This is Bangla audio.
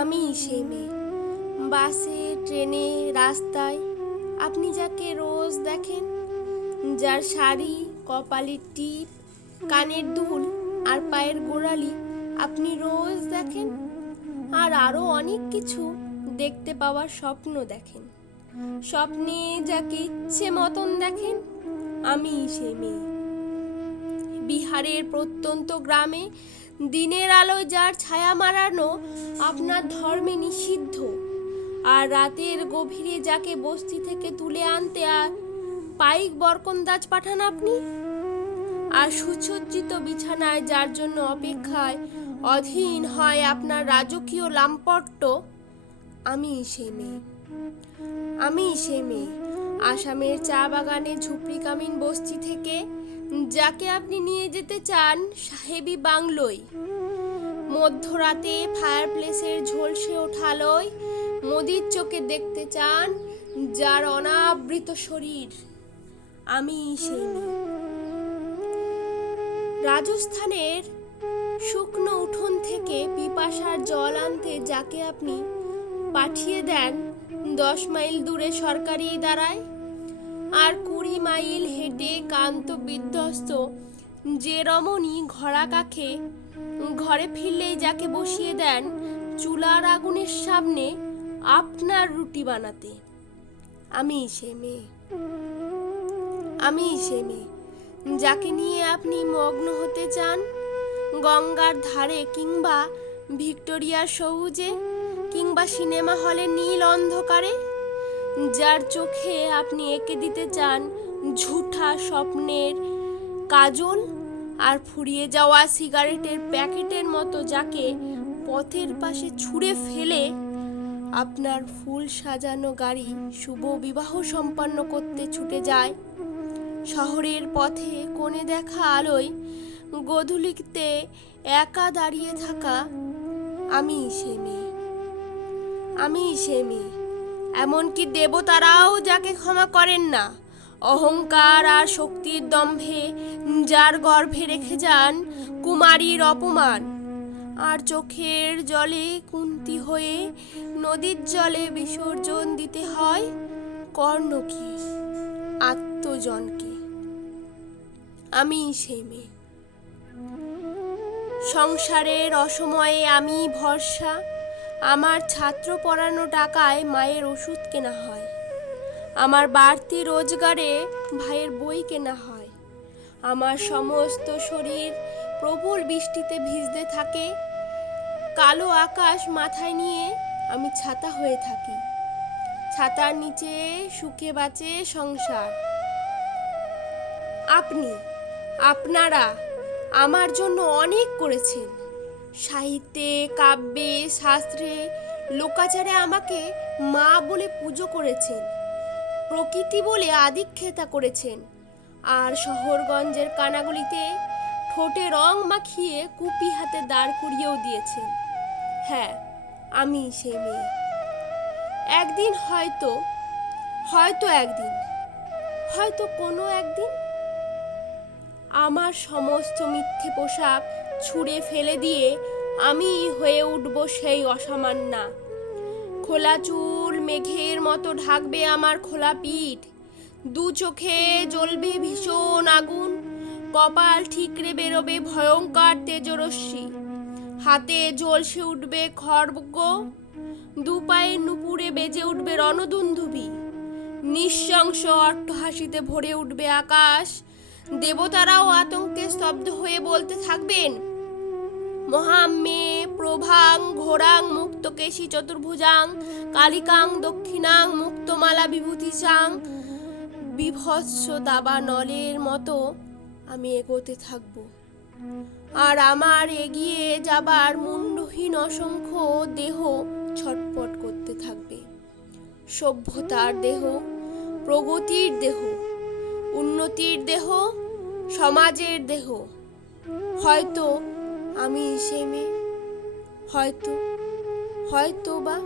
আমি সেই মেয়ে। বাসে, ট্রেনে, রাস্তায় আপনি যাকে রোজ দেখেন, যার শাড়ি, কপালের টিপ, কানের দুল আর পায়ের গোড়ালি আপনি রোজ দেখেন, আর আরো অনেক কিছু দেখতে পাওয়ার স্বপ্ন দেখেন। স্বপ্নে যাকে ইচ্ছে মতন দেখেন, আমি সেই মেয়ে। বিহারের প্রত্যন্ত গ্রামে দিনের আলোয় যার ছায়া মারানো আপনার ধর্মে নিষিদ্ধ, আর রাতের গভীরে যাকে বস্তি থেকে তুলে আনতে আর পাইক বরকন্দাজ পাঠান আপনি, আর সুসজ্জিত বিছানায় যার জন্য অপেক্ষায় অধীন হয় আপনার রাজকীয় লাম্পট্য, আমি সেই মেয়ে। আমি সেই মেয়ে। আসামের চা বাগানে ঝুপড়ি কামিন বস্তি থেকে যাকে আপনি নিয়ে যেতে চান সাহেবী বাংলোয়, মধ্যরাতে ফায়ার প্লেসের ঝলসে ওঠা আলোয় মোদির চোখে দেখতে চান যার অনাবৃত শরীর, আমি সেই মেয়ে। রাজস্থানের শুকনো উঠোন থেকে পিপাসার জল আনতে যাকে আপনি পাঠিয়ে দেন 10 মাইল দূরে সরকারি দাঁড়ায়, আর 20 মাইল হেঁটে কান্ত বিধ্বস্ত যে রমণী ঘোড়া কাখে ঘরে ফিরলেই যাকে বসিয়ে দেন চুলার আগুনের সামনে আপনার রুটি বানাতে, আমি সে মেয়ে। আমি সে মেয়ে যাকে নিয়ে আপনি মগ্ন হতে চান গঙ্গার ধারে, কিংবা ভিক্টোরিয়ার সবুজে, কিংবা সিনেমা হলে নীল অন্ধকারে, যার চোখে আপনি এঁকে দিতে চান ঝুঠা স্বপ্নের কাজল আর ফুরিয়ে যাওয়া সিগারেটের প্যাকেটের মতো যাকে পথের পাশে ছুঁড়ে ফেলে আপনার ফুল সাজানো গাড়ি শুভ বিবাহ সম্পন্ন করতে ছুটে যায় শহরের পথে কোণে দেখা আলোয় গোধূলিতে একা দাঁড়িয়ে থাকা, আমি সে মেয়ে। আমি সে মেয়ে। এমনকি দেবতারাও যাকে ক্ষমা করেন না অহংকার আর শক্তির দম্ভে যার গর্ভে রেখে যান কুমারীর অপমান, আর চোখের জলে কুন্তি হয়ে নদীর জলে বিসর্জন দিতে হয় কর্ণকে, আত্মজনকে, আমি সে মেয়ে। সংসারের অসময়ে আমি ভরসা, আমার ছাত্র পড়ানো টাকায় মায়ের ওষুধ কেনা হয়, আমার বাড়তি রোজগারে ভাইয়ের বই কেনা হয়, আমার সমস্ত শরীর প্রবল বৃষ্টিতে ভিজতে থাকে, কালো আকাশ মাথায় নিয়ে আমি ছাতা হয়ে থাকি, ছাতার নিচে সুখে বাঁচে সংসার। আপনারা আমার জন্য অনেক করেছেন, সাহিত্যে, কাব্যে, শাস্ত্রে, লোকাচারে আমাকে মা বলে পুজো করেছেন, প্রকৃতি বলে আদিক্ষেতা করেছেন, আর শহরগঞ্জের কানাগলিতে ঠোঁটে রং মাখিয়ে কুপি হাতে দাঁড় করিয়েও দিয়েছেন। হ্যাঁ, আমি সেই মেয়ে। একদিন হয়তো কোনো একদিন আমার সমস্ত মিথ্যে পোশাক ছুঁড়ে ফেলে দিয়ে আমি হয়ে উঠব সেই অসামান্যা। খোলা চুল মেঘের মতো ঢাকবে আমার খোলা পিঠ, দু চোখে জ্বলবে ভীষণ আগুন, কপাল ঠিকরে বেরোবে ভয়ঙ্কর তেজরশ্মি, হাতে ঝলসে উঠবে খড়গ, দু পায়ে নুপুরে বেজে উঠবে রণদুন্দুভি, নিঃশংস অট্টহাসিতে ভরে উঠবে আকাশ, দেবতারাও আতঙ্কে স্তব্ধ হয়ে বলতে থাকবেন মহাম্মে প্রভাং ঘোরাং মুক্তকেশী চতুর্ভুজাং কালিকাং দক্ষিণাং মুক্তমালা বিভূতিসাং। বিভৎস দাবা নলের মতো আমি এগোতে থাকব, আর আমার এগিয়ে যাবার মুন্ডহীন অসংখ্য দেহ ছটপট করতে থাকবে। সভ্যতার দেহ, প্রগতির দেহ, উন্নতির দেহ, সমাজের দেহ। হয়তো আমি সে মেয়ে, হয়তো বা